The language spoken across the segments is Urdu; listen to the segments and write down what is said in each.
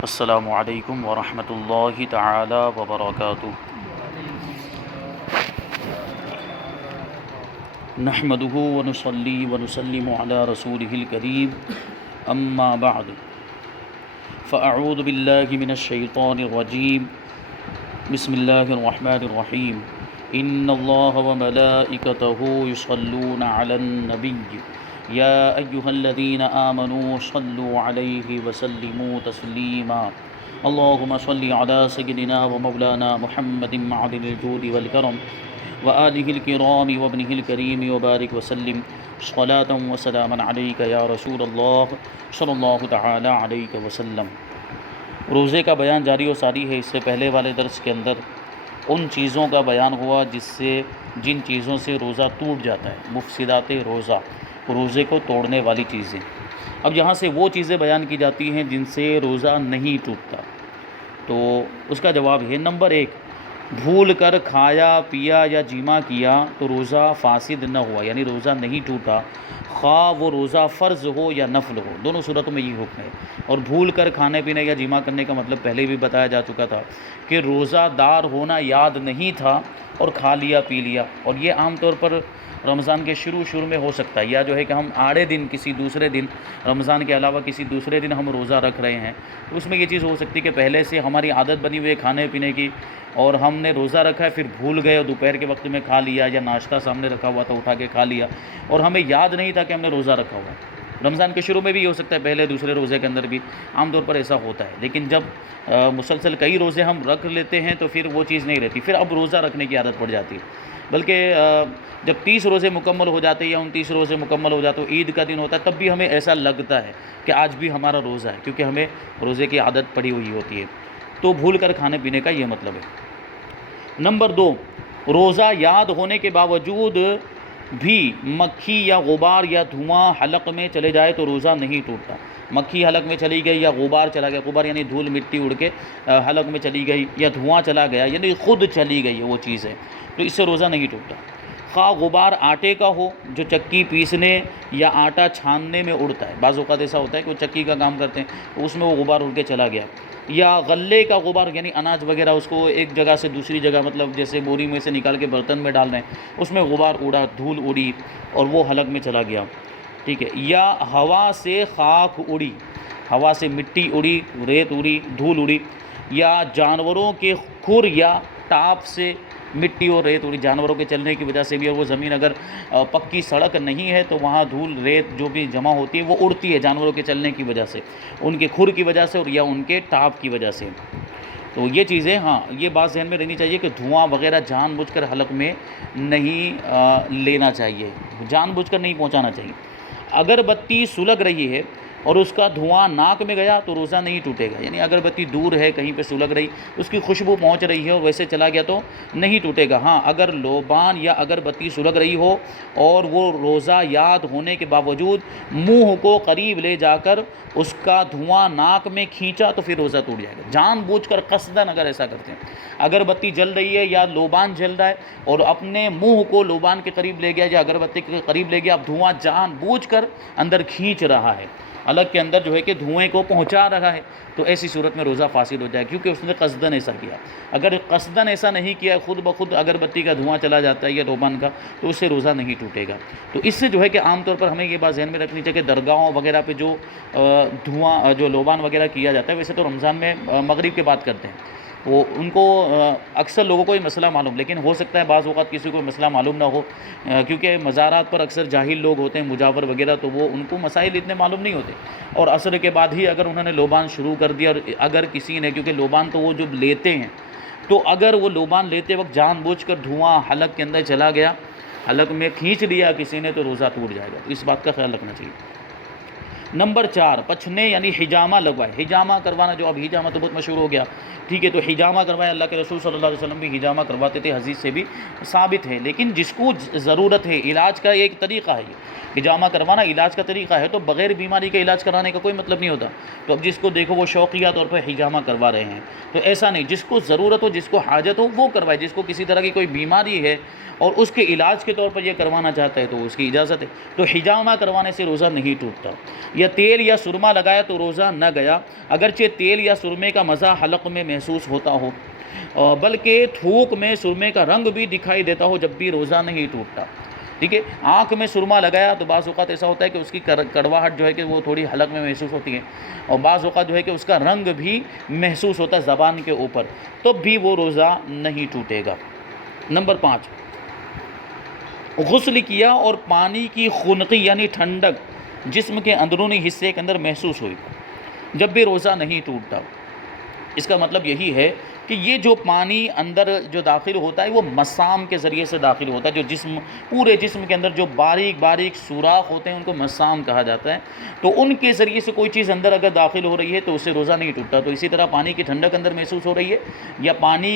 السلام علیکم ورحمۃ اللہ تعالی وبرکاتہ۔ نحمده ونصلي ونسلم على رسوله الكريم اما بعد فاعوذ بالله من الشیطان الرجیم بسم اللہ الرحمن الرحیم ان اللہ وملائکته یصلون علی النبی یا ایہا الذین آمنوا صلوا علیہ وسلموا تسلیما اللہم صل علی سیدنا ومولانا محمد معدن الجود والکرم وآلہ الکرام وابنہ الکریم وبارک وسلم صلاۃ وسلاما علیک یا رسول اللہ صلی اللہ تعالی علیہ وسلم۔ روزے کا بیان جاری و ساری ہے۔ اس سے پہلے والے درس کے اندر ان چیزوں کا بیان ہوا جن چیزوں سے روزہ ٹوٹ جاتا ہے، مفسدات روزہ، روزے کو توڑنے والی چیزیں۔ اب یہاں سے وہ چیزیں بیان کی جاتی ہیں جن سے روزہ نہیں ٹوٹتا، تو اس کا جواب ہے نمبر 1، بھول کر کھایا پیا یا جیما کیا تو روزہ فاسد نہ ہوا، یعنی روزہ نہیں ٹوٹا، خواہ وہ روزہ فرض ہو یا نفل ہو، دونوں صورتوں میں یہ حکم ہے۔ اور بھول کر کھانے پینے یا جیما کرنے کا مطلب پہلے بھی بتایا جا چکا تھا کہ روزہ دار ہونا یاد نہیں تھا اور کھا لیا پی لیا، اور یہ عام طور پر رمضان کے شروع میں ہو سکتا ہے، یا جو ہے کہ ہم آڑے دن کسی دوسرے دن، رمضان کے علاوہ کسی دوسرے دن ہم روزہ رکھ رہے ہیں، تو اس میں یہ چیز ہو سکتی ہے کہ پہلے سے ہماری عادت بنی ہوئی ہے کھانے پینے کی، اور ہم نے روزہ رکھا ہے، پھر بھول گئے اور دوپہر کے وقت میں کھا لیا، یا ناشتہ سامنے رکھا ہوا تھا اٹھا کے کھا لیا اور ہمیں یاد نہیں تھا کہ ہم نے روزہ رکھا ہوا ہے۔ رمضان کے شروع میں بھی یہ ہو سکتا ہے، پہلے دوسرے روزے کے اندر بھی عام طور پر ایسا ہوتا ہے، لیکن جب مسلسل کئی روزے ہم رکھ لیتے ہیں تو پھر وہ چیز نہیں رہتی، پھر اب روزہ رکھنے کی عادت پڑ جاتی ہے۔ بلکہ جب 30 روزے مکمل ہو جاتے ہیں یا 29 روزے مکمل ہو جاتے ہیں، عید کا دن ہوتا ہے، تب بھی ہمیں ایسا لگتا ہے کہ آج بھی ہمارا روزہ ہے، کیونکہ ہمیں روزے کی عادت پڑی ہوئی ہوتی ہے۔ تو بھول کر کھانے پینے کا یہ مطلب ہے۔ نمبر 2، روزہ یاد ہونے کے باوجود بھی مکھی یا غبار یا دھواں حلق میں چلے جائے تو روزہ نہیں ٹوٹتا۔ مکھی حلق میں چلی گئی یا غبار چلا گیا، غبار یعنی دھول مٹی اڑ کے حلق میں چلی گئی، یا دھواں چلا گیا یعنی خود چلی گئی وہ چیز ہے، تو اس سے روزہ نہیں ٹوٹتا۔ خواہ غبار آٹے کا ہو جو چکی پیسنے یا آٹا چھاننے میں اڑتا ہے، بعض اوقات ایسا ہوتا ہے کہ وہ چکی کا کام کرتے ہیں تو اس میں وہ غبار اڑ کے چلا گیا، یا غلے کا غبار یعنی اناج وغیرہ اس کو ایک جگہ سے دوسری جگہ، مطلب جیسے بوری میں سے نکال کے برتن میں ڈال رہے ہیں، اس میں غبار اڑا، دھول اڑی اور وہ حلق میں چلا گیا، ٹھیک ہے۔ یا ہوا سے خاک اڑی، ہوا سے مٹی اڑی، ریت اڑی، دھول اڑی، یا جانوروں کے کھر یا ٹاپ سے مٹی اور ریت اڑی، جانوروں کے چلنے کی وجہ سے بھی، اور وہ زمین اگر پکی سڑک نہیں ہے تو وہاں دھول ریت جو بھی جمع ہوتی ہے وہ اڑتی ہے جانوروں کے چلنے کی وجہ سے، ان کے کھر کی وجہ سے اور یا ان کے ٹاپ کی وجہ سے۔ تو یہ چیزیں یہ بات ذہن میں رہنی چاہیے کہ دھواں وغیرہ جان بوجھ کر حلق میں نہیں لینا چاہیے، جان بوجھ کر نہیں پہنچانا چاہیے۔ اگر بتی سلگ رہی ہے اور اس کا دھواں ناک میں گیا تو روزہ نہیں ٹوٹے گا، یعنی اگر بتی دور ہے کہیں پہ سلگ رہی، اس کی خوشبو پہنچ رہی ہے اور ویسے چلا گیا تو نہیں ٹوٹے گا۔ اگر لوبان یا اگر بتی سلگ رہی ہو اور وہ روزہ یاد ہونے کے باوجود منہ کو قریب لے جا کر اس کا دھواں ناک میں کھینچا تو پھر روزہ ٹوٹ جائے گا، جان بوجھ کر قصدن اگر ایسا کرتے ہیں۔ اگر بتی جل رہی ہے یا لوبان جل رہا ہے اور اپنے منہ کو لوبان کے قریب لے گیا یا اگربتی کے قریب لے گیا، اب دھواں جان بوجھ کر اندر کھینچ رہا ہے، حلق کے اندر جو ہے کہ دھوئیں کو پہنچا رہا ہے، تو ایسی صورت میں روزہ فاسد ہو جائے، کیونکہ اس نے قصدن ایسا کیا۔ اگر قصدن ایسا نہیں کیا، خود بخود اگربتی کا دھواں چلا جاتا ہے یا لوبان کا، تو اس سے روزہ نہیں ٹوٹے گا۔ تو اس سے جو ہے کہ عام طور پر ہمیں یہ بات ذہن میں رکھنی چاہیے کہ درگاہوں وغیرہ پہ جو دھواں جو لوبان وغیرہ کیا جاتا ہے، ویسے تو رمضان میں مغرب کے بعد کرتے ہیں، وہ ان کو اکثر لوگوں کو یہ مسئلہ معلوم، لیکن ہو سکتا ہے بعض اوقات کسی کو مسئلہ معلوم نہ ہو، کیونکہ مزارات پر اکثر جاہل لوگ ہوتے ہیں، مجاور وغیرہ، تو وہ ان کو مسائل اتنے معلوم نہیں ہوتے، اور عصر کے بعد ہی اگر انہوں نے لوبان شروع کر دیا، اور اگر کسی نے، کیونکہ لوبان تو وہ جو لیتے ہیں، تو اگر وہ لوبان لیتے وقت جان بوجھ کر دھواں حلق کے اندر چلا گیا، حلق میں کھینچ لیا کسی نے، تو روزہ ٹوٹ جائے گا، تو اس بات کا خیال رکھنا چاہیے۔ نمبر 4، پچھنے یعنی حجامہ لگوائے۔ حجامہ کروانا، جو اب حجامہ تو بہت مشہور ہو گیا، ٹھیک ہے، تو حجامہ کروایا، اللہ کے رسول صلی اللہ علیہ وسلم بھی حجامہ کرواتے تھے، حدیث سے بھی ثابت ہے، لیکن جس کو ضرورت ہے، علاج کا ایک طریقہ ہے، یہ حجامہ کروانا علاج کا طریقہ ہے، تو بغیر بیماری کا علاج کرانے کا کوئی مطلب نہیں ہوتا۔ تو اب جس کو دیکھو وہ شوقیہ طور پر حجامہ کروا رہے ہیں، تو ایسا نہیں، جس کو ضرورت ہو، جس کو حاجت ہو وہ کروائے، جس کو کسی طرح کی کوئی بیماری ہے اور اس کے علاج کے طور پر یہ کروانا چاہتا ہے تو اس کی اجازت ہے۔ تو حجامہ کروانے سے روزہ نہیں ٹوٹتا۔ یا تیل یا سرما لگایا تو روزہ نہ گیا، اگرچہ تیل یا سرمے کا مزہ حلق میں محسوس ہوتا ہو، بلکہ تھوک میں سرمے کا رنگ بھی دکھائی دیتا ہو، جب بھی روزہ نہیں ٹوٹتا۔ ٹھیک ہے، آنکھ میں سرما لگایا تو بعض اوقات ایسا ہوتا ہے کہ اس کی کڑواہٹ جو ہے کہ وہ تھوڑی حلق میں محسوس ہوتی ہے، اور بعض اوقات جو ہے کہ اس کا رنگ بھی محسوس ہوتا ہے زبان کے اوپر، تو بھی وہ روزہ نہیں ٹوٹے گا۔ نمبر 5، غسل کیا اور پانی کی خنقی یعنی ٹھنڈک جسم کے اندرونی حصے کے اندر محسوس ہوئی، جب بھی روزہ نہیں ٹوٹتا۔ اس کا مطلب یہی ہے کہ یہ جو پانی اندر جو داخل ہوتا ہے وہ مسام کے ذریعے سے داخل ہوتا ہے، جو جسم پورے جسم کے اندر جو باریک باریک سوراخ ہوتے ہیں ان کو مسام کہا جاتا ہے، تو ان کے ذریعے سے کوئی چیز اندر اگر داخل ہو رہی ہے تو اس سے روزہ نہیں ٹوٹتا۔ تو اسی طرح پانی کی ٹھنڈک اندر محسوس ہو رہی ہے، یا پانی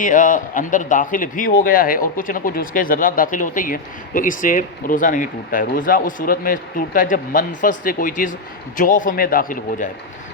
اندر داخل بھی ہو گیا ہے اور کچھ نہ کچھ اس کے ذرات داخل ہوتے ہی ہیں، تو اس سے روزہ نہیں ٹوٹتا ہے۔ روزہ اس صورت میں ٹوٹتا ہے جب منفذ سے کوئی چیز جوف میں داخل ہو جائے۔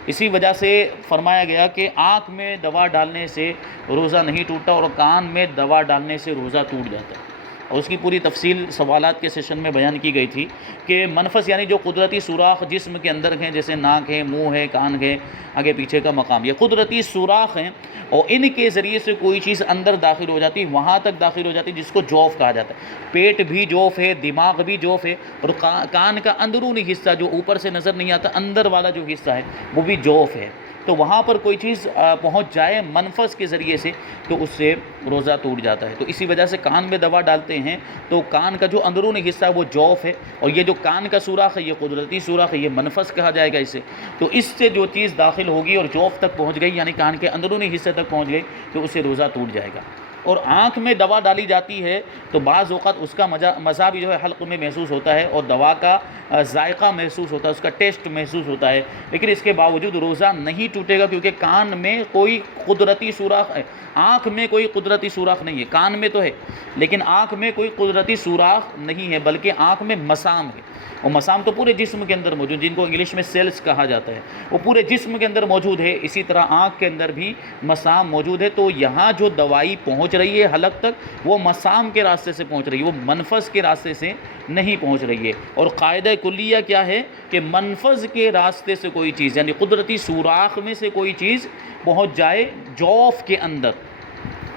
اسی وجہ سے فرمایا گیا کہ آنکھ میں دوا ڈالنے سے روزہ نہیں ٹوٹتا، اور کان میں دوا ڈالنے سے روزہ ٹوٹ جاتا ہے، اور اس کی پوری تفصیل سوالات کے سیشن میں بیان کی گئی تھی کہ منفذ یعنی جو قدرتی سوراخ جسم کے اندر ہیں، جیسے ناک ہے، منہ ہے، کان ہے، آگے پیچھے کا مقام، یہ قدرتی سوراخ ہیں، اور ان کے ذریعے سے کوئی چیز اندر داخل ہو جاتی ہے، وہاں تک داخل ہو جاتی ہے جس کو جوف کہا جاتا ہے۔ پیٹ بھی جوف ہے، دماغ بھی جوف ہے، اور کان کا اندرونی حصہ جو اوپر سے نظر نہیں آتا، اندر والا جو حصہ ہے وہ بھی جوف ہے۔ تو وہاں پر کوئی چیز پہنچ جائے منفذ کے ذریعے سے تو اس سے روزہ ٹوٹ جاتا ہے۔ تو اسی وجہ سے کان میں دوا ڈالتے ہیں تو کان کا جو اندرونی حصہ ہے وہ جوف ہے، اور یہ جو کان کا سوراخ ہے یہ قدرتی سوراخ ہے، یہ منفذ کہا جائے گا اسے۔ تو اس سے جو چیز داخل ہوگی اور جوف تک پہنچ گئی، یعنی کان کے اندرونی حصے تک پہنچ گئی، تو اس سے روزہ ٹوٹ جائے گا۔ اور آنکھ میں دوا ڈالی جاتی ہے تو بعض اوقات اس کا مزہ بھی جو ہے حلق میں محسوس ہوتا ہے، اور دوا کا ذائقہ محسوس ہوتا ہے، اس کا ٹیسٹ محسوس ہوتا ہے، لیکن اس کے باوجود روزہ نہیں ٹوٹے گا، کیونکہ کان میں کوئی قدرتی سوراخ ہے، آنکھ میں کوئی قدرتی سوراخ نہیں ہے، کان میں تو ہے لیکن آنکھ میں کوئی قدرتی سوراخ نہیں ہے، بلکہ آنکھ میں مسام ہے، اور مسام تو پورے جسم کے اندر موجود، جن کو انگلش میں سیلز کہا جاتا ہے، وہ پورے جسم کے اندر موجود ہے۔ اسی طرح آنکھ کے اندر بھی مسام موجود ہے، تو یہاں جو دوائی پہنچ رہی ہے حلق تک وہ مسام کے راستے سے پہنچ رہی ہے، وہ منفذ کے راستے سے نہیں پہنچ رہی ہے۔ اور قاعدہ کلیہ کیا ہے کہ منفذ کے راستے سے کوئی چیز یعنی قدرتی سوراخ میں سے کوئی چیز پہنچ جائے جوف کے اندر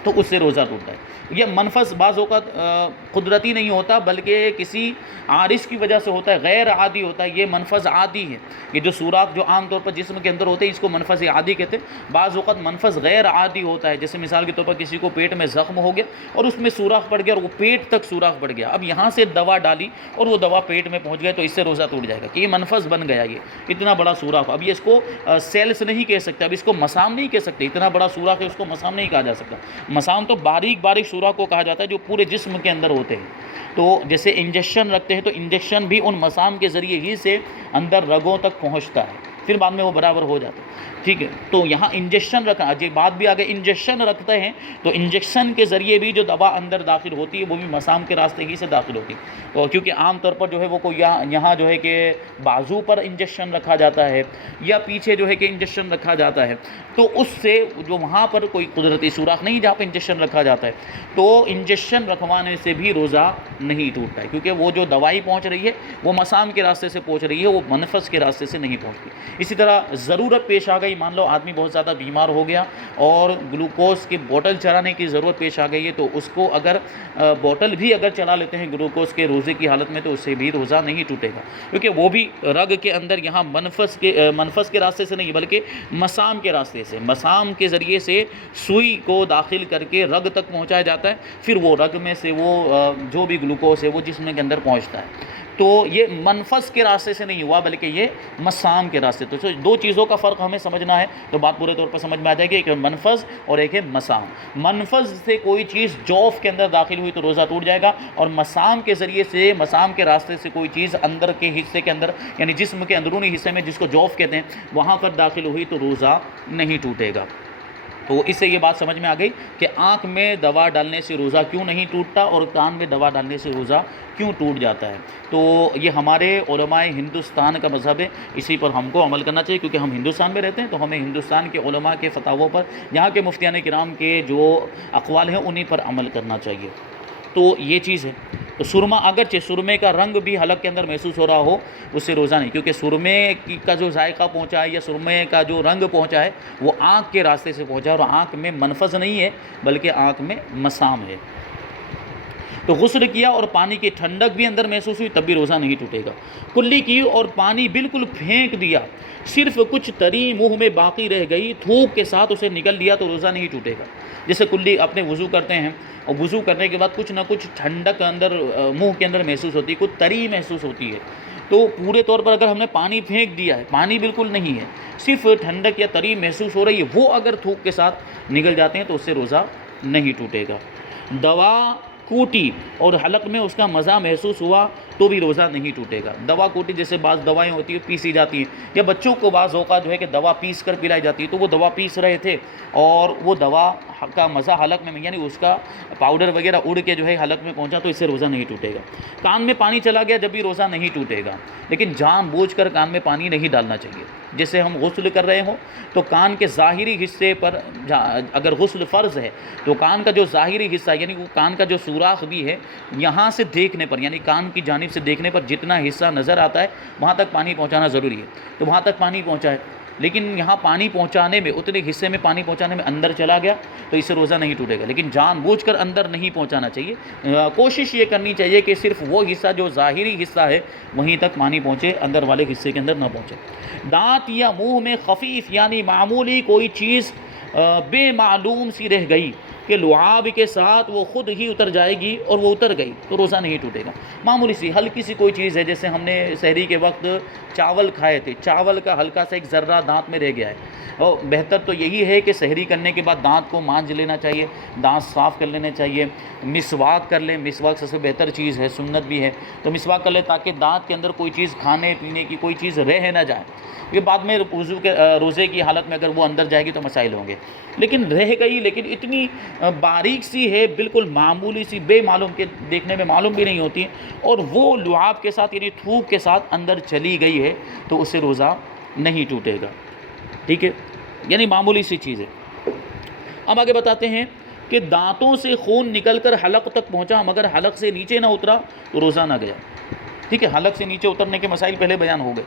تو اس سے روزہ ٹوٹتا ہے۔ یہ منفذ بعض اوقات قدرتی نہیں ہوتا بلکہ کسی عارض کی وجہ سے ہوتا ہے، غیر عادی ہوتا ہے، یہ منفذ عادی ہے۔ یہ جو سوراخ جو عام طور پر جسم کے اندر ہوتے ہیں اس کو منفذ عادی کہتے ہیں۔ بعض اوقات منفذ غیر عادی ہوتا ہے، جیسے مثال کے طور پر کسی کو پیٹ میں زخم ہو گیا اور اس میں سوراخ پڑ گیا اور وہ پیٹ تک سوراخ پڑ گیا، اب یہاں سے دوا ڈالی اور وہ دوا پیٹ میں پہنچ گیا تو اس سے روزہ ٹوٹ جائے گا کہ یہ منفذ بن گیا، یہ اتنا بڑا سوراخ، اب یہ اس کو سیلس نہیں کہہ سکتے، اب اس کو مسام نہیں کہہ سکتے، اتنا بڑا سوراخ ہے اس کو مسام نہیں کہا جا سکتا۔ مسام تو باریک باریک سوراخ کو کہا جاتا ہے جو پورے جسم کے اندر ہوتے ہیں۔ تو جیسے انجیکشن رکھتے ہیں تو انجیکشن بھی ان مسام کے ذریعے ہی سے اندر رگوں تک پہنچتا ہے، پھر بعد میں وہ برابر ہو جاتا ہے۔ ٹھیک ہے، تو یہاں انجیکشن رکھا، یہ بات بھی آگے انجیکشن رکھتے ہیں تو انجیکشن کے ذریعے بھی جو دوا اندر داخل ہوتی ہے وہ بھی مسام کے راستے ہی سے داخل ہوتی ہے، اور کیونکہ عام طور پر جو ہے وہ کوئی یہاں جو ہے کہ بازو پر انجیکشن رکھا جاتا ہے یا پیچھے جو ہے کہ انجیکشن رکھا جاتا ہے، تو اس سے جو وہاں پر کوئی قدرتی سوراخ نہیں جہاں پہ انجیکشن رکھا جاتا ہے، تو انجیکشن رکھوانے سے بھی روزہ نہیں ٹوٹتا ہے، کیونکہ وہ جو دوائی پہنچ رہی ہے وہ مسام کے راستے سے پہنچ رہی ہے، وہ منفذ کے راستے سے نہیں پہنچتی۔ اسی طرح ضرورت پیش آ گئی، مان لو آدمی بہت زیادہ بیمار ہو گیا اور گلوکوز کی بوتل چلانے کی ضرورت پیش آ گئی ہے، تو اس کو اگر بوتل بھی اگر چلا لیتے ہیں گلوکوز کے روزے کی حالت میں تو اس سے بھی روزہ نہیں ٹوٹے گا، کیونکہ وہ بھی رگ کے اندر یہاں منفذ کے راستے سے نہیں بلکہ مسام کے راستے سے، مسام کے ذریعے سے سوئی کو داخل کر کے رگ تک پہنچایا جاتا ہے، پھر وہ رگ میں سے وہ جو بھی گلوکوز ہے وہ جسم کے اندر پہنچتا ہے۔ تو یہ منفذ کے راستے سے نہیں ہوا بلکہ یہ مسام کے راستے، تو دو چیزوں کا فرق ہمیں سمجھنا ہے تو بات پورے طور پر سمجھ میں آ جائے گی، ایک ہے منفذ اور ایک ہے مسام۔ منفذ سے کوئی چیز جوف کے اندر داخل ہوئی تو روزہ ٹوٹ جائے گا، اور مسام کے ذریعے سے، مسام کے راستے سے کوئی چیز اندر کے حصے کے اندر یعنی جسم کے اندرونی حصے میں جس کو جوف کہتے ہیں وہاں پر داخل ہوئی تو روزہ نہیں ٹوٹے گا۔ تو اس سے یہ بات سمجھ میں آ گئی کہ آنکھ میں دوا ڈالنے سے روزہ کیوں نہیں ٹوٹتا اور کان میں دوا ڈالنے سے روزہ کیوں ٹوٹ جاتا ہے۔ تو یہ ہمارے علماء ہندوستان کا مذہب ہے، اسی پر ہم کو عمل کرنا چاہیے، کیونکہ ہم ہندوستان میں رہتے ہیں تو ہمیں ہندوستان کے علماء کے فتاووں پر، یہاں کے مفتیان کرام کے جو اقوال ہیں انہی پر عمل کرنا چاہیے۔ تو یہ چیز ہے۔ تو سرما اگرچہ سرمے کا رنگ بھی حلق کے اندر محسوس ہو رہا ہو اس سے روزہ نہیں، کیونکہ سرمے کا جو ذائقہ پہنچا ہے یا سرمے کا جو رنگ پہنچا ہے وہ آنکھ کے راستے سے پہنچا ہے، اور آنکھ میں منفذ نہیں ہے بلکہ آنکھ میں مسام ہے۔ تو غسل کیا اور پانی کی ٹھنڈک بھی اندر محسوس ہوئی تب بھی روزہ نہیں ٹوٹے گا۔ کلی کی اور پانی بالکل پھینک دیا، صرف کچھ تری منہ میں باقی رہ گئی، تھوک کے ساتھ اسے نگل لیا تو روزہ نہیں ٹوٹے گا۔ جیسے کلی اپنے وضو کرتے ہیں اور وضو کرنے کے بعد کچھ نہ کچھ ٹھنڈک اندر منہ کے اندر محسوس ہوتی ہے، کچھ تری محسوس ہوتی ہے، تو پورے طور پر اگر ہم نے پانی پھینک دیا ہے، پانی بالکل نہیں ہے، صرف ٹھنڈک یا تری محسوس ہو رہی ہے، وہ اگر تھوک کے ساتھ نگل جاتے ہیں تو اس سے روزہ نہیں ٹوٹے گا۔ دوا کوٹی اور حلق میں اس کا مزہ محسوس ہوا تو بھی روزہ نہیں ٹوٹے گا۔ دوا کوٹی جیسے بعض دوائیں ہوتی ہیں پیسی جاتی ہیں، یا بچوں کو بعض اوقات جو ہے کہ دوا پیس کر پلائی جاتی ہے، تو وہ دوا پیس رہے تھے اور وہ دوا کا مزہ حلق میں یعنی اس کا پاؤڈر وغیرہ اڑ کے جو ہے حلق میں پہنچا تو اس سے روزہ نہیں ٹوٹے گا۔ کان میں پانی چلا گیا جب بھی روزہ نہیں ٹوٹے گا، لیکن جان بوجھ کر کان میں پانی نہیں ڈالنا چاہیے۔ جیسے ہم غسل کر رہے ہوں تو کان کے ظاہری حصے پر اگر غسل فرض ہے تو کان کا جو ظاہری حصہ یعنی وہ کان کا جو سوراخ بھی ہے، یہاں سے دیکھنے پر یعنی کان کی جانب سے دیکھنے پر جتنا حصہ نظر آتا ہے وہاں تک پانی پہنچانا ضروری ہے، تو وہاں تک پانی پہنچائے۔ لیکن یہاں پانی پہنچانے میں اتنے حصے میں پانی پہنچانے میں اندر چلا گیا تو اس سے روزہ نہیں ٹوٹے گا، لیکن جان بوجھ کر اندر نہیں پہنچانا چاہیے۔ کوشش یہ کرنی چاہیے کہ صرف وہ حصہ جو ظاہری حصہ ہے وہیں تک پانی پہنچے، اندر والے حصے کے اندر نہ پہنچے۔ دانت یا منہ میں خفیف یعنی معمولی کوئی چیز بے معلوم سی رہ گئی کہ لعاب کے ساتھ وہ خود ہی اتر جائے گی اور وہ اتر گئی تو روزہ نہیں ٹوٹے گا۔ معمولی سی ہلکی سی کوئی چیز ہے، جیسے ہم نے سحری کے وقت چاول کھائے تھے، چاول کا ہلکا سا ایک ذرہ دانت میں رہ گیا ہے، اور بہتر تو یہی ہے کہ سحری کرنے کے بعد دانت کو مانجھ لینا چاہیے، دانت صاف کر لینے چاہیے، مسواک کر لیں، مسواک سب سے بہتر چیز ہے، سنت بھی ہے، تو مسواک کر لیں تاکہ دانت کے اندر کوئی چیز کھانے پینے کی کوئی چیز رہ نہ جائے، یہ بعد میں وضو کے روزے کی حالت میں اگر وہ اندر جائے گی تو مسائل ہوں گے، لیکن رہ گئی لیکن اتنی باریک سی ہے، بالکل معمولی سی، بے معلوم کے دیکھنے میں معلوم بھی نہیں ہوتی، اور وہ لعاب کے ساتھ یعنی تھوک کے ساتھ اندر چلی گئی ہے تو اس سے روزہ نہیں ٹوٹے گا، ٹھیک ہے، یعنی معمولی سی چیز ہے۔ اب آگے بتاتے ہیں کہ دانتوں سے خون نکل کر حلق تک پہنچا مگر حلق سے نیچے نہ اترا تو روزہ نہ گیا، ٹھیک ہے، حلق سے نیچے اترنے کے مسائل پہلے بیان ہو گئے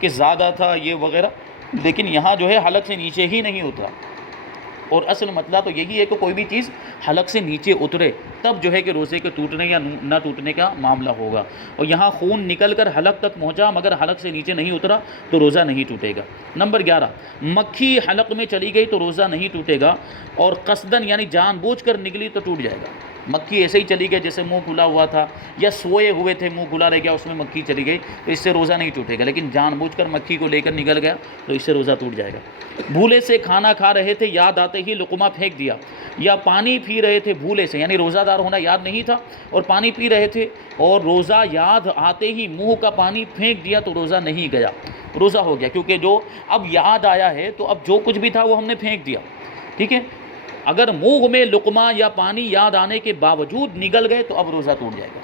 کہ زیادہ تھا یہ وغیرہ، لیکن یہاں جو ہے حلق سے نیچے ہی نہیں اترا، اور اصل مسئلہ تو یہی ہے کہ کوئی بھی چیز حلق سے نیچے اترے تب جو ہے کہ روزے کے ٹوٹنے یا نہ ٹوٹنے کا معاملہ ہوگا، اور یہاں خون نکل کر حلق تک پہنچا مگر حلق سے نیچے نہیں اترا تو روزہ نہیں ٹوٹے گا۔ نمبر 11، مکھی حلق میں چلی گئی تو روزہ نہیں ٹوٹے گا، اور قصدن یعنی جان بوجھ کر نکلی تو ٹوٹ جائے گا۔ مکھی ایسے ہی چلی گئی جیسے منہ کھلا ہوا تھا یا سوئے ہوئے تھے منہ کھلا رہ گیا اس میں مکھی چلی گئی تو اس سے روزہ نہیں ٹوٹے گا، لیکن جان بوجھ کر مکھی کو لے کر نکل گیا تو اس سے روزہ ٹوٹ جائے گا۔ بھولے سے کھانا کھا رہے تھے، یاد آتے ہی لقمہ پھینک دیا، یا پانی پی رہے تھے بھولے سے یعنی روزہ دار ہونا یاد نہیں تھا اور پانی پی رہے تھے اور روزہ یاد آتے ہی منہ کا پانی پھینک دیا تو روزہ نہیں گیا، روزہ ہو گیا، کیونکہ جو اب یاد آیا ہے تو اب جو کچھ بھی تھا وہ ہم نے پھینک دیا، ٹھیک ہے۔ اگر منہ میں لقمہ یا پانی یاد آنے کے باوجود نگل گئے تو اب روزہ ٹوٹ جائے گا،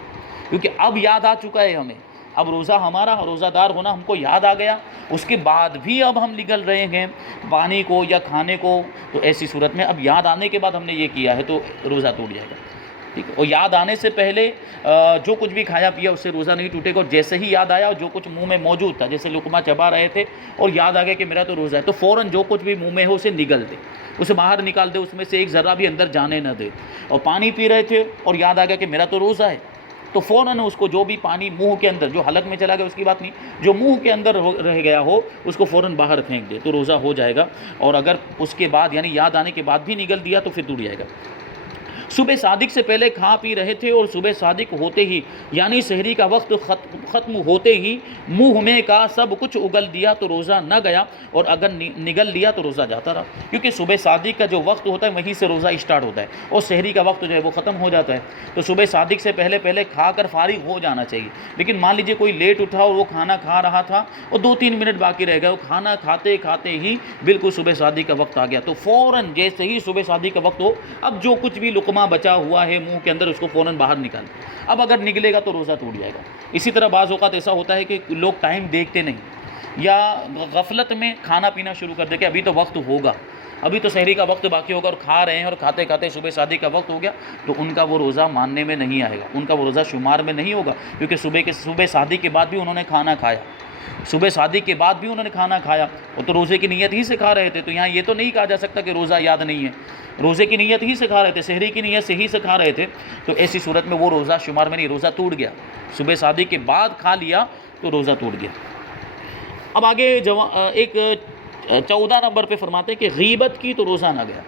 کیونکہ اب یاد آ چکا ہے ہمیں، اب روزہ ہمارا روزہ دار ہونا ہم کو یاد آ گیا، اس کے بعد بھی اب ہم نگل رہے ہیں پانی کو یا کھانے کو، تو ایسی صورت میں اب یاد آنے کے بعد ہم نے یہ کیا ہے تو روزہ ٹوٹ جائے گا، ٹھیک ہے۔ اور یاد آنے سے پہلے جو کچھ بھی کھایا پیا اس سے روزہ نہیں ٹوٹے گا، اور جیسے ہی یاد آیا اور جو کچھ منہ میں موجود تھا، جیسے لقمہ چبا رہے تھے اور یاد آ گیا کہ میرا تو روزہ ہے، تو فوراً جو کچھ بھی منہ میں ہو اسے نگل دے، اسے باہر نکال دے، اس میں سے ایک ذرہ بھی اندر جانے نہ دے۔ اور پانی پی رہے تھے اور یاد آ گیا کہ میرا تو روزہ ہے، تو فوراً اس کو جو بھی پانی منہ کے اندر جو حلق میں چلا گیا اس کی بات نہیں، جو منہ کے اندر رہ گیا ہو اس کو فوراً باہر پھینک دے تو روزہ ہو جائے گا، اور اگر اس کے بعد یعنی یاد آنے کے بعد بھی نگل دیا تو پھر ٹوٹ جائے گا۔ صبح صادق سے پہلے کھا پی رہے تھے اور صبح صادق ہوتے ہی یعنی سحری کا وقت ختم ہوتے ہی منہ میں کا سب کچھ اگل دیا تو روزہ نہ گیا، اور اگر نگل لیا تو روزہ جاتا رہا، کیونکہ صبح صادق کا جو وقت ہوتا ہے وہیں سے روزہ اسٹارٹ ہوتا ہے اور سحری کا وقت جو ہے وہ ختم ہو جاتا ہے، تو صبح صادق سے پہلے کھا کر فارغ ہو جانا چاہیے۔ لیکن مان لیجئے کوئی لیٹ اٹھا اور وہ کھانا کھا رہا تھا اور 2-3 منٹ باقی رہ گئے، وہ کھانا کھاتے کھاتے ہی بالکل صبح صادق کا وقت آ گیا، تو فوراً جیسے ہی صبح صادق کا وقت ہو اب جو کچھ بھی لقمہ بچا ہوا ہے منہ کے اندر اس کو فوراً باہر نکال، اب اگر نکلے گا تو روزہ ٹوٹ جائے گا۔ اسی طرح بعض اوقات ایسا ہوتا ہے کہ لوگ ٹائم دیکھتے نہیں یا غفلت میں کھانا پینا شروع کر دے کہ ابھی تو وقت ہوگا، ابھی تو سحری کا وقت باقی ہوگا اور کھا رہے ہیں اور کھاتے کھاتے صبح شادی کا وقت ہو گیا، تو ان کا وہ روزہ ماننے میں نہیں آئے گا، ان کا وہ روزہ شمار میں نہیں ہوگا، کیونکہ صبح شادی کے بعد بھی انہوں نے کھانا کھایا، صبح شادی کے بعد بھی انہوں نے کھانا کھایا، وہ تو روزے کی نیت ہی سے کھا رہے تھے، تو یہاں یہ تو نہیں کہا جا سکتا کہ روزہ یاد نہیں ہے، روزے کی نیت ہی سے کھا رہے تھے، سحری کی نیت سے ہی سے کھا رہے تھے، تو ایسی صورت میں وہ روزہ شمار میں نہیں، روزہ ٹوٹ گیا، صبح شادی کے بعد کھا لیا تو روزہ ٹوٹ گیا۔ اب آگے ایک 14 نمبر پہ فرماتے ہیں کہ غیبت کی تو روزہ نہ گیا،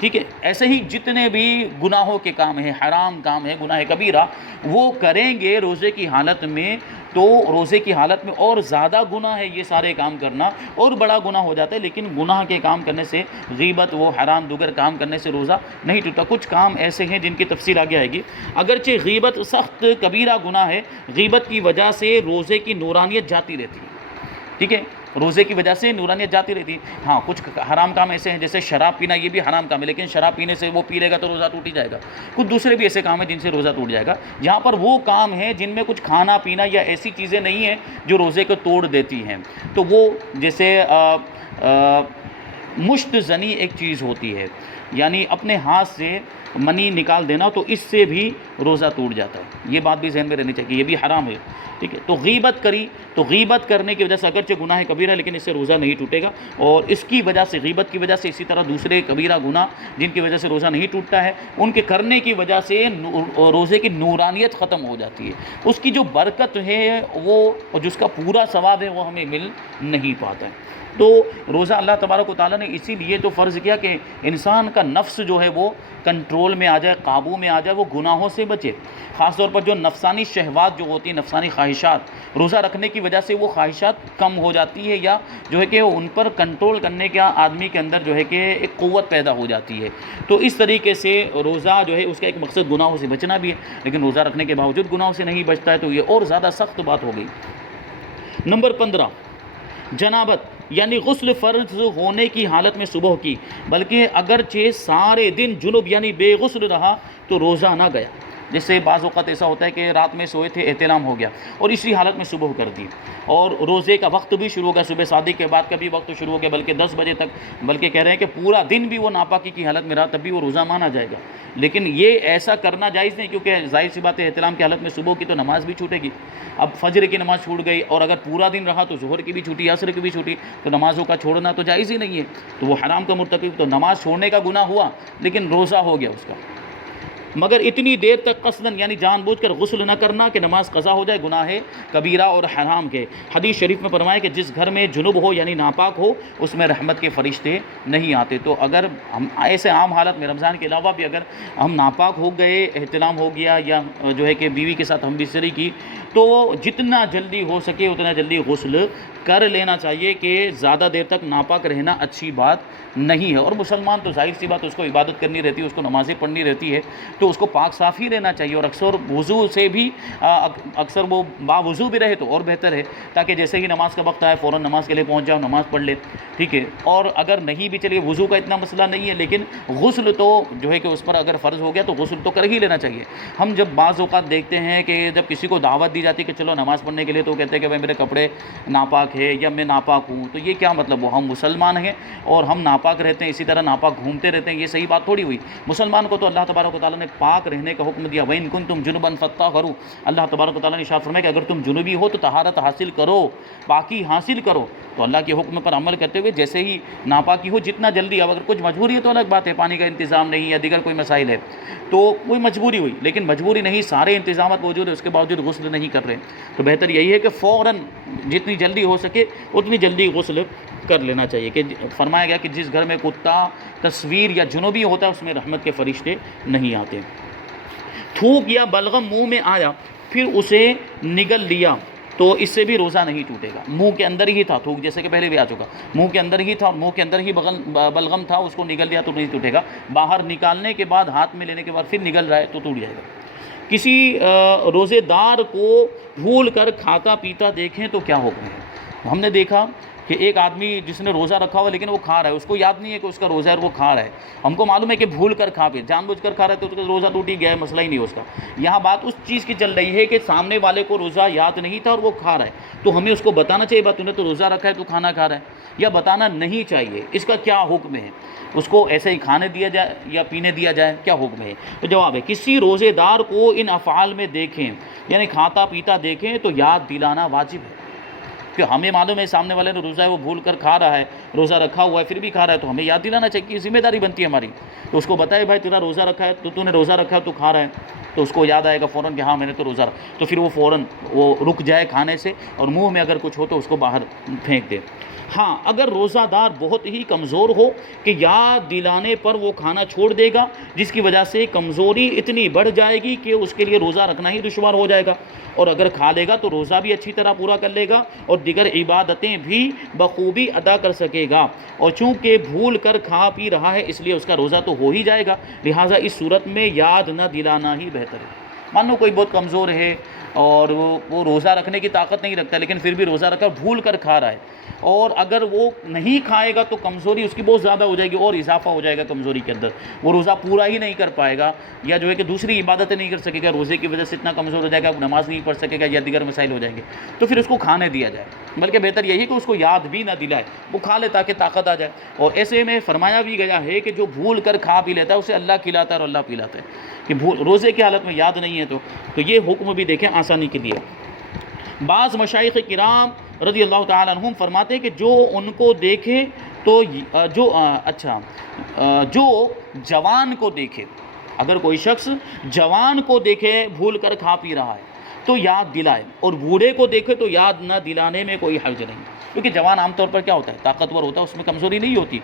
ٹھیک ہے۔ ایسے ہی جتنے بھی گناہوں کے کام ہیں، حرام کام ہیں، گناہ کبیرہ، وہ کریں گے روزے کی حالت میں تو روزے کی حالت میں اور زیادہ گناہ ہے یہ سارے کام کرنا، اور بڑا گناہ ہو جاتا ہے، لیکن گناہ کے کام کرنے سے، غیبت وہ حرام دیگر کام کرنے سے روزہ نہیں ٹوٹتا۔ کچھ کام ایسے ہیں جن کی تفصیل آگے آئے گی، اگرچہ غیبت سخت کبیرہ گناہ ہے، غیبت کی وجہ سے روزے کی نورانیت جاتی رہتی ہے، ٹھیک ہے، روزے کی وجہ سے نورانیت جاتی رہتی ہے۔ ہاں کچھ حرام کام ایسے ہیں جیسے شراب پینا، یہ بھی حرام کام ہے، لیکن شراب پینے سے وہ پی لے گا تو روزہ ٹوٹ ہی جائے گا۔ کچھ دوسرے بھی ایسے کام ہیں جن سے روزہ ٹوٹ جائے گا، جہاں پر وہ کام ہیں جن میں کچھ کھانا پینا یا ایسی چیزیں نہیں ہیں جو روزے کو توڑ دیتی ہیں، تو وہ جیسے مشت زنی ایک چیز ہوتی ہے، یعنی اپنے ہاتھ سے منی نکال دینا، تو اس سے بھی روزہ ٹوٹ جاتا ہے، یہ بات بھی ذہن میں رہنی چاہیے، یہ بھی حرام ہے، ٹھیک ہے۔ تو غیبت کری، تو غیبت کرنے کی وجہ سے اگرچہ گناہ کبیرہ ہے لیکن اس سے روزہ نہیں ٹوٹے گا، اور اس کی وجہ سے، غیبت کی وجہ سے، اسی طرح دوسرے کبیرہ گناہ جن کی وجہ سے روزہ نہیں ٹوٹتا ہے، ان کے کرنے کی وجہ سے روزے کی نورانیت ختم ہو جاتی ہے، اس کی جو برکت ہے وہ، اور جس کا پورا ثواب ہے وہ ہمیں مل نہیں پاتا ہے۔ تو روزہ اللہ تبارک و تعالیٰ نے اسی لیے تو فرض کیا کہ انسان کا نفس جو ہے وہ کنٹرول میں آ جائے، قابو میں آ جائے، وہ گناہوں سے بچے، خاص طور پر جو نفسانی شہوات جو ہوتی ہیں، نفسانی خواہشات، روزہ رکھنے کی وجہ سے وہ خواہشات کم ہو جاتی ہے، یا جو ہے کہ ان پر کنٹرول کرنے کا آدمی کے اندر جو ہے کہ ایک قوت پیدا ہو جاتی ہے۔ تو اس طریقے سے روزہ جو ہے اس کا ایک مقصد گناہوں سے بچنا بھی ہے، لیکن روزہ رکھنے کے باوجود گناہوں سے نہیں بچتا ہے تو یہ اور زیادہ سخت بات ہو گئی۔ نمبر 15، جنابت، یعنی غسل فرض ہونے کی حالت میں صبح کی، بلکہ اگرچہ سارے دن جنب یعنی بے غسل رہا تو روزہ نہ گیا۔ جیسے بعض اوقات ایسا ہوتا ہے کہ رات میں سوئے تھے، احتلام ہو گیا اور اسی حالت میں صبح کر دی، اور روزے کا وقت بھی شروع ہو گیا، صبح شادی کے بعد کا بھی وقت شروع ہو گیا، بلکہ 10 بجے تک، بلکہ کہہ رہے ہیں کہ پورا دن بھی وہ ناپاکی کی حالت میں رہا تب بھی وہ روزہ مانا جائے گا۔ لیکن یہ ایسا کرنا جائز نہیں، کیونکہ ظاہر سی بات ہے احتلام کی حالت میں صبح کی تو نماز بھی چھوٹے گی، اب فجر کی نماز چھوٹ گئی، اور اگر پورا دن رہا تو ظہر کی بھی چھوٹی، عصر کی بھی چھوٹی، تو نمازوں کا چھوڑنا تو جائز ہی نہیں ہے، تو وہ حرام کا مرتکب، تو نماز چھوڑنے کا گناہ ہوا لیکن روزہ ہو گیا اس کا، مگر اتنی دیر تک قصداً یعنی جان بوجھ کر غسل نہ کرنا کہ نماز قضا ہو جائے، گناہ ہے کبیرہ اور حرام کے۔ حدیث شریف میں فرمایا کہ جس گھر میں جنب ہو یعنی ناپاک ہو اس میں رحمت کے فرشتے نہیں آتے۔ تو اگر ہم ایسے عام حالت میں رمضان کے علاوہ بھی اگر ہم ناپاک ہو گئے، احتلام ہو گیا، یا جو ہے کہ بیوی کے ساتھ ہم بستری کی، تو جتنا جلدی ہو سکے اتنا جلدی غسل کر لینا چاہیے، کہ زیادہ دیر تک ناپاک رہنا اچھی بات نہیں ہے، اور مسلمان تو ظاہر سی بات اس کو عبادت کرنی رہتی ہے، اس کو نمازیں پڑھنی رہتی ہے، تو اس کو پاک صاف ہی رہنا چاہیے، اور اکثر وضو سے بھی اکثر وہ باوضو بھی رہے تو اور بہتر ہے، تاکہ جیسے ہی نماز کا وقت آئے فوراً نماز کے لیے پہنچ جاؤ، نماز پڑھ لے، ٹھیک ہے۔ اور اگر نہیں بھی چلیے، وضو کا اتنا مسئلہ نہیں ہے، لیکن غسل تو جو ہے کہ اس پر اگر فرض ہو گیا تو غسل تو کر ہی لینا چاہیے۔ ہم جب بعض اوقات دیکھتے ہیں کہ جب کسی کو دعوت دی جاتی ہے کہ چلو نماز پڑھنے کے لیے، تو وہ کہتے ہیں کہ بھائی میرے کپڑے ناپاک ہے یا میں ناپاک ہوں، تو یہ کیا مطلب؟ وہ ہم مسلمان ہیں اور ہم ناپاک رہتے ہیں، اسی طرح ناپاک گھومتے رہتے ہیں، یہ صحیح بات تھوڑی ہوئی۔ مسلمان کو تو اللہ تبارک و تعالیٰ نے پاک رہنے کا حکم دیا، وَإِن كُنتُمْ جُنُبًا فَطَّهِّرُوا، اللہ تبارک و تعالیٰ نے ارشاد فرمایا کہ اگر تم جنوبی ہو تو طہارت حاصل کرو، پاکی حاصل کرو، تو اللہ کے حکم پر عمل کرتے ہوئے جیسے ہی ناپاکی ہو جتنا جلدی، اب اگر کچھ مجبوری ہے تو الگ بات ہے، پانی کا انتظام نہیں یا دیگر کوئی مسائل ہے تو کوئی مجبوری ہوئی، لیکن مجبوری نہیں، سارے انتظامات موجود ہے، اس کے باوجود غسل نہیں کر رہے، تو بہتر یہی ہے کہ فوراً جتنی جلدی ہو سکے اتنی جلدی غسل کر لینا چاہیے۔ کہ فرمایا گیا کہ جس گھر میں کتا تصویر یا جنوبی ہوتا ہے اس میں رحمت کے فرشتے نہیں آتے۔ تھوک یا بلغم منہ میں آیا پھر اسے نگل لیا تو اس سے بھی روزہ نہیں ٹوٹے گا۔ منہ کے اندر ہی تھا تھوک، جیسے کہ پہلے بھی آ چکا، منہ کے اندر ہی تھا اور منہ کے اندر ہی بلغم تھا، اس کو نگل لیا تو نہیں ٹوٹے گا، باہر نکالنے کے بعد، ہاتھ میں لینے کے بعد پھر نگل رہا ہے تو ٹوٹ جائے گا۔ کسی روزے دار کو بھول کر کھاتا پیتا دیکھیں تو کیا حکم ہے؟ ہم نے دیکھا کہ ایک آدمی جس نے روزہ رکھا ہوا لیکن وہ کھا رہا ہے، اس کو یاد نہیں ہے کہ اس کا روزہ ہے اور وہ کھا رہا ہے، ہم کو معلوم ہے کہ بھول کر کھا پی، جان بوجھ کر کھا رہا ہے تو اس کا روزہ ٹوٹ ہی گیا ہے، مسئلہ ہی نہیں ہے اس کا۔ یہاں بات اس چیز کی چل رہی ہے کہ سامنے والے کو روزہ یاد نہیں تھا اور وہ کھا رہا ہے، تو ہمیں اس کو بتانا چاہیے بات، تو نے تو روزہ رکھا ہے تو کھانا کھا رہا ہے، یا بتانا نہیں چاہیے، اس کا کیا حکم ہے؟ اس کو ایسے ہی کھانے دیا جائے یا پینے دیا جائے، کیا حکم ہے؟ تو جواب ہے کسی روزے دار کو ان افعال میں دیکھیں، یعنی کھاتا پیتا دیکھیں تو یاد دلانا واجب ہے، کہ ہمیں معلوم ہے سامنے والے نے روزہ ہے وہ بھول کر کھا رہا ہے، روزہ رکھا ہوا ہے پھر بھی کھا رہا ہے، تو ہمیں یاد دلانا چاہیے، ذمہ داری بنتی ہے ہماری، تو اس کو بتائے بھائی تیرا روزہ رکھا ہے، تو نے روزہ رکھا ہے تو کھا رہا ہے، تو اس کو یاد آئے گا فوراً کہ ہاں میں نے تو روزہ رکھا، تو پھر وہ فوراً وہ رک جائے کھانے سے، اور منہ میں اگر کچھ ہو تو اس کو باہر پھینک دے۔ ہاں اگر روزہ دار بہت ہی کمزور ہو کہ یاد دلانے پر وہ کھانا چھوڑ دے گا، جس کی وجہ سے کمزوری اتنی بڑھ جائے گی کہ اس کے لیے روزہ رکھنا ہی دشوار ہو جائے گا، اور اگر کھا لے گا تو روزہ بھی اچھی طرح پورا کر لے گا اور دیگر عبادتیں بھی بخوبی ادا کر سکے گا، اور چونکہ بھول کر کھا پی رہا ہے اس لیے اس کا روزہ تو ہو ہی جائے گا، لہٰذا اس صورت میں یاد نہ دلانا ہی بہتر ہے۔ مان لو کوئی بہت کمزور ہے اور وہ روزہ رکھنے کی طاقت نہیں رکھتا لیکن پھر بھی روزہ رکھا بھول کر کھا رہا ہے، اور اگر وہ نہیں کھائے گا تو کمزوری اس کی بہت زیادہ ہو جائے گی اور اضافہ ہو جائے گا کمزوری کے اندر، وہ روزہ پورا ہی نہیں کر پائے گا، یا جو ہے کہ دوسری عبادتیں نہیں کر سکے گا، روزے کی وجہ سے اتنا کمزور ہو جائے گا نماز نہیں پڑھ سکے گا یا دیگر مسائل ہو جائیں گے، تو پھر اس کو کھانے دیا جائے، بلکہ بہتر یہی کہ اس کو یاد بھی نہ دلائے، وہ کھا لے تاکہ طاقت آ جائے، اور ایسے میں فرمایا بھی گیا ہے کہ جو بھول کر کھا پی لیتا ہے اسے اللہ کھلاتا ہے اور اللہ پلاتا ہے، کہ روزے کی حالت میں یاد نہیں ہے تو یہ حکم بھی دیکھیں آسانی کے لیے۔ بعض مشائخ کرام رضی اللہ تعالیٰ عنہم فرماتے ہیں کہ جو ان کو دیکھے تو جو جوان کو دیکھے، اگر کوئی شخص جوان کو دیکھے بھول کر کھا پی رہا ہے تو یاد دلائے، اور بوڑھے کو دیکھے تو یاد نہ دلانے میں کوئی حرج نہیں، کیونکہ جوان عام طور پر کیا ہوتا ہے طاقتور ہوتا ہے، اس میں کمزوری نہیں ہوتی،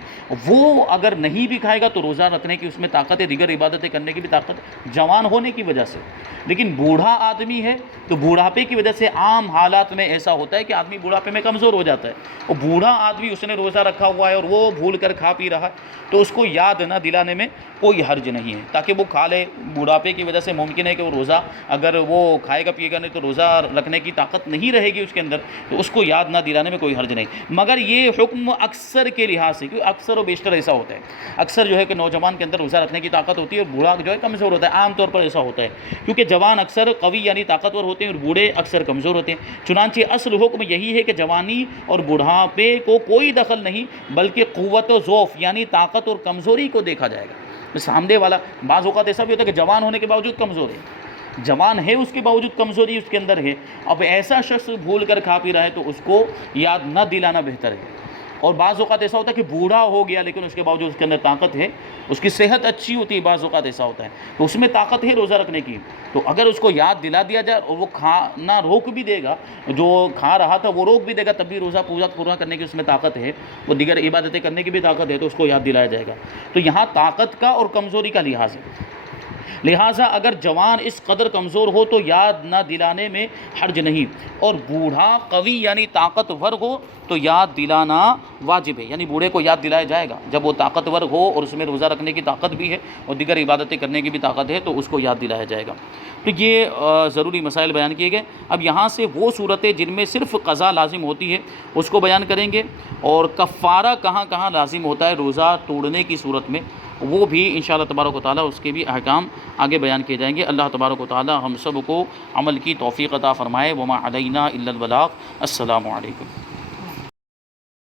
وہ اگر نہیں بھی کھائے گا تو روزہ رکھنے کی اس میں طاقت ہے، دیگر عبادتیں کرنے کی بھی طاقت ہے جوان ہونے کی وجہ سے، لیکن بوڑھا آدمی ہے تو بوڑھاپے کی وجہ سے عام حالات میں ایسا ہوتا ہے کہ آدمی بوڑھاپے میں کمزور ہو جاتا ہے، اور بوڑھا آدمی اس نے روزہ رکھا ہوا ہے اور وہ بھول کر کھا پی رہا ہے تو اس کو یاد نہ دلانے میں کوئی حرج نہیں ہے، تاکہ وہ کھا لے، بوڑھاپے کی وجہ سے ممکن ہے کہ وہ روزہ اگر وہ کھائے گا پیے گا نہیں تو روزہ رکھنے کی طاقت نہیں رہے گی اس کے اندر، تو اس کو یاد نہ دلانے میں کوئی حرج نہیں، مگر یہ حکم اکثر کے لحاظ سے، کیونکہ اکثر و بیشتر ایسا ہوتا ہے، اکثر جو ہے کہ نوجوان کے اندر روزہ رکھنے کی طاقت ہوتی ہے اور بوڑھا جو ہے کمزور ہوتا ہے، عام طور پر ایسا ہوتا ہے، کیونکہ جوان اکثر قوی یعنی طاقتور ہوتے ہیں اور بوڑھے اکثر کمزور ہوتے ہیں، چنانچہ اصل حکم یہی ہے کہ جوانی اور بوڑھاپے کو کوئی دخل نہیں، بلکہ قوت و ضعف یعنی طاقت اور کمزوری کو دیکھا جائے گا۔ سامنے والا بعض اوقات ایسا بھی ہوتا ہے کہ جوان ہونے کے باوجود کمزور ہے، جوان ہے اس کے باوجود کمزوری اس کے اندر ہے، اب ایسا شخص بھول کر کھا پی رہا ہے تو اس کو یاد نہ دلانا بہتر ہے، اور بعض اوقات ایسا ہوتا ہے کہ بوڑھا ہو گیا لیکن اس کے باوجود اس کے اندر طاقت ہے، اس کی صحت اچھی ہوتی ہے، بعض اوقات ایسا ہوتا ہے تو اس میں طاقت ہے روزہ رکھنے کی، تو اگر اس کو یاد دلا دیا جائے اور وہ کھانا روک بھی دے گا، جو کھا رہا تھا وہ روک بھی دے گا، تب بھی روزہ پورا کرنے کی اس میں طاقت ہے، وہ دیگر عبادتیں کرنے کی بھی طاقت ہے، تو اس کو یاد دلایا جائے گا، تو یہاں طاقت کا اور کمزوری کا لحاظ ہے، لہٰذا اگر جوان اس قدر کمزور ہو تو یاد نہ دلانے میں حرج نہیں، اور بوڑھا قوی یعنی طاقتور ہو تو یاد دلانا واجب ہے، یعنی بوڑھے کو یاد دلایا جائے گا جب وہ طاقتور ہو اور اس میں روزہ رکھنے کی طاقت بھی ہے اور دیگر عبادتیں کرنے کی بھی طاقت ہے تو اس کو یاد دلایا جائے گا۔ تو یہ ضروری مسائل بیان کیے گئے۔ اب یہاں سے وہ صورتیں جن میں صرف قضا لازم ہوتی ہے اس کو بیان کریں گے، اور کفارہ کہاں کہاں لازم ہوتا ہے روزہ توڑنے کی صورت میں، وہ بھی انشاءاللہ تبارک و تعالیٰ اس کے بھی احکام آگے بیان کیے جائیں گے۔ اللہ تبارک و تعالیٰ ہم سب کو عمل کی توفیق عطا فرمائے۔ وما علینا الا البلاغ۔ السلام علیکم۔